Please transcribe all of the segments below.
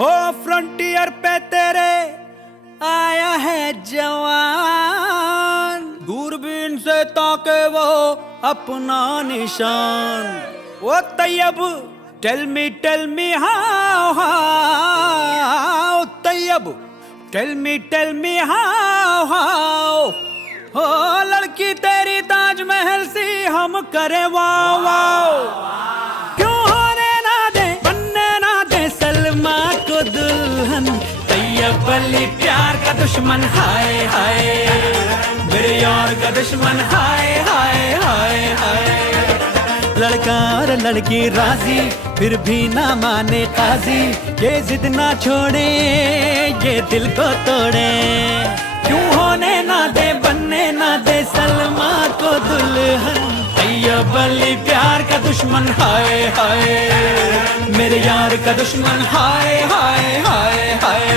ओ frontier पे तेरे आया है जवान, दूरबीन से ताके वो अपना निशान। ओ Tayyab tell me how how, Tayyab tell me how. हो लड़की तेरी ताजमहल सी हम करे वाओ वाओ, क्यों होने ना दे बनने ना दे सलमा को दुल्हन। तैयब अली प्यार का दुश्मन हाय हाय, मेरे यार का दुश्मन हाय हाय हाय हाय। लड़का और लड़की राजी फिर भी ना माने काजी, ये जिद ना छोड़े ये दिल को तोड़े। क्यों होने ना दे बनने ना दे सलमा को दुल्हन। तैयब अली प्यार का दुश्मन हाय हाय, मेरे यार का दुश्मन हाय हाय हाय हाय।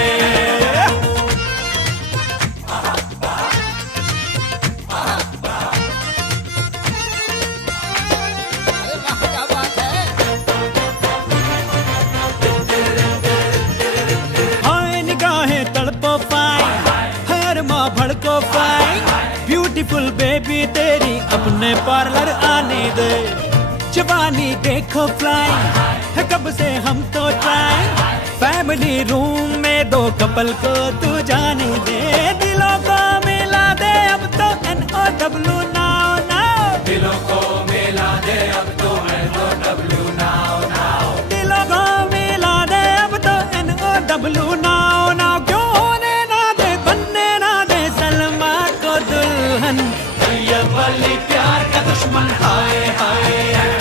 भड़को फाइन ब्यूटीफुल बेबी तेरी अपने पार्लर आने दे। जवानी देखो फ्लाइंग है कब से हम तो ट्राइंग, फैमिली रूम में दो कपल को तू जाने दे। दिलों को मिला दे अब तो NOW नाउ नाउ, दिलों को मिला दे अब तो NOW नाउ नाउ, दिलों को मिला दे अब तो NOW नाउ नाउ। क्यों होने ना दे बनने ना दे सलमा को दुल्हन। तैयब अली प्यार का दुश्मन हाय हाय।